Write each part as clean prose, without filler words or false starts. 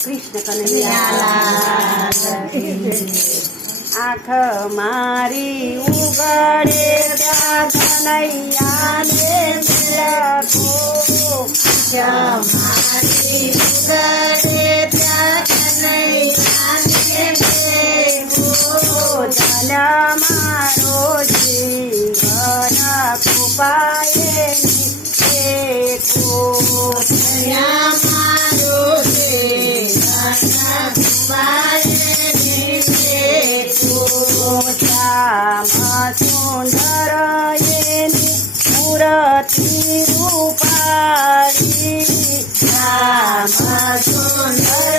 કૃષ્ણ કનૈયા આંખ મારી ઉગડે ત્યાં કનૈયાને લખો મારી ઉગડે ત્યાં કનૈયાને જન મારો જીવન કૃપાએ સુંદર એની મૂર્તિ રૂપાળી સુંદર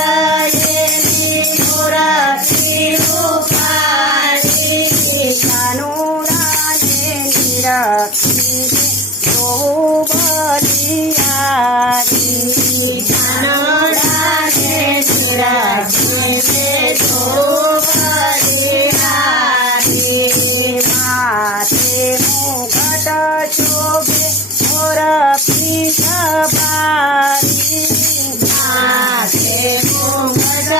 એની મૂર્તિ રૂપાળી કાનુડાને નિરખીને જોવું બલિહારી કાનુડાને નિરખીને જોવું બલિહારી માથે મુગટ શોભે મોર પીઠ બારી માથે મુગટ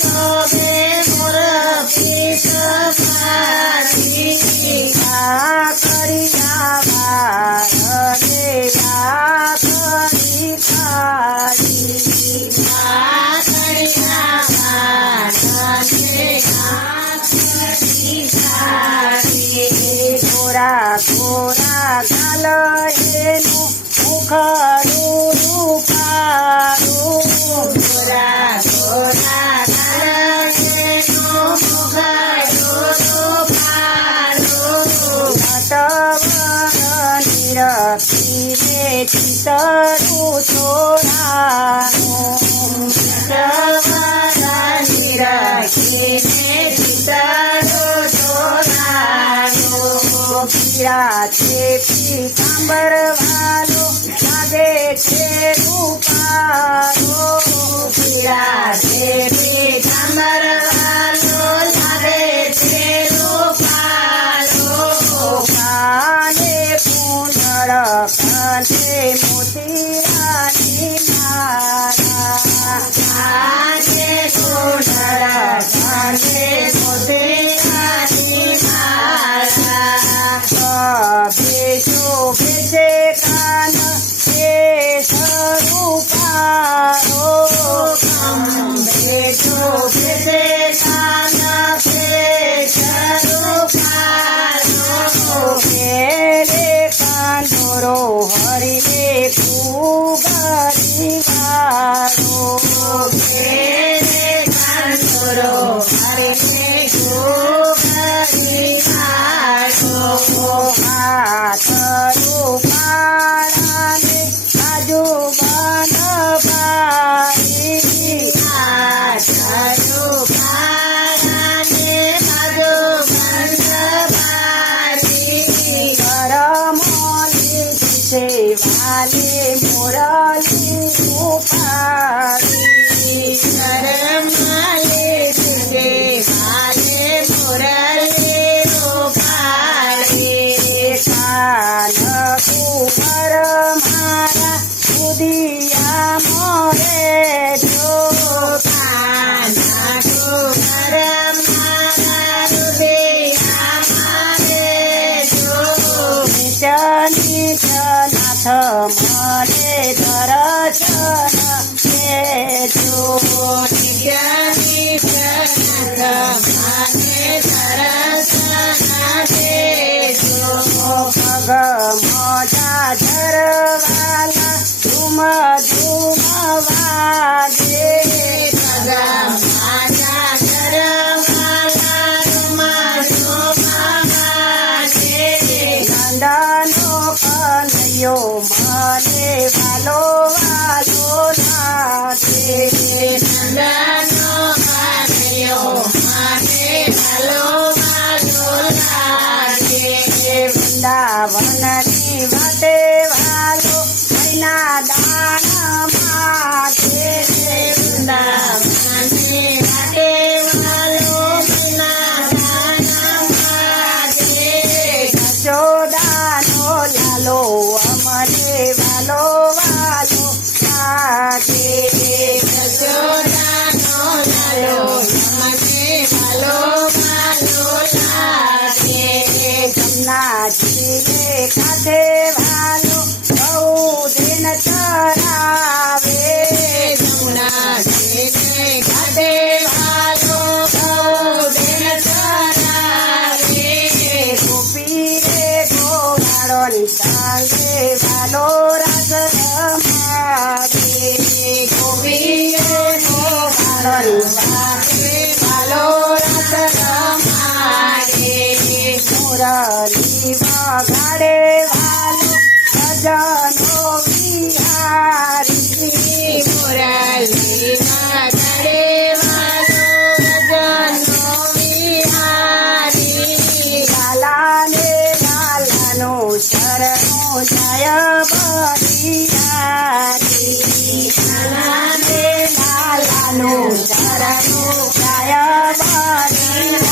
શોભે મોર પીઠ બારી કાકડિયા વારને આખરી કાળી કાકડિયા વારને આખરી કાળી ગોરા ગોરા ગાલ એનું મુખડું રૂપાળું ગોરા ગોરા ગાલ એનું મુખડું રૂપાળું નટવર નિરખીને ચિતરું છોડાનું નિરખીને ચિતરું છોડાનું પીળા છે પીતાંબર વાલો લાગે છે રૂપાળો પીળા છે પીતાંબર વાલો લાગે છે રૂપાળો કાને કુંડળ કાંઠે મોતીરાની માળા કાને કુંડળ કાંઠે મોતીરાની માળા શોભે છે કાન કેશ રૂપાળો ખંભે શોભે છે કાન કેશ રૂપાળો કેરે કાંદોરો હરિને ભૂગરી વાળો કેરે કાંદોરો હરિને ભૂગરી વાળો હાથ રૂપાળાને બાજુ બાંધવારી હાથ રૂપાળાને બાજુ બંધવારી કરમોની છે વાલે મોરલી રૂપાળી કરમાલે છે વાલે મોરલી રૂપાળી કાન કુંવર મારા ઉદિયા મોરે જો કાના કુંવર મારા હૃદયા મારે જો નીચ નાથ મને દર્શન દેજો નિત્યની જનક મને દર્શન દેજો પગ મોજા ધરવાલા ઝુમ ઝુમ વાગે માજા ધરવાલા રૂમાજે નંદનો કનૈયો મને વાલો વાલો લાગે નંદનો કનૈયો મને વાલો વાલો લાગે વૃંદાવનની વાટે વાલો મૈના દાન માગે વૃંદાવનની વાટે વાલો મૈના દાન માગે યશોદાનો લાલો અમને વાલો વાલો લાગે યશોદા ઘાટે વાલો ગોધન ચરાવે ગોપી રે ગોવાળોની સાંગે વાલો રાસ રમાવે ગોપી ગોવાળોની સાથે વાલો રસ રમાડે મુરલી વગાડે વાલો ભજનો વિહારી મુરલીમાં ચડે વાલો ભજનો વિહારી લાલાને લાલાનું શરણું જય બલિહારી લાલાને લાલાનું શરણું જય બલિહારી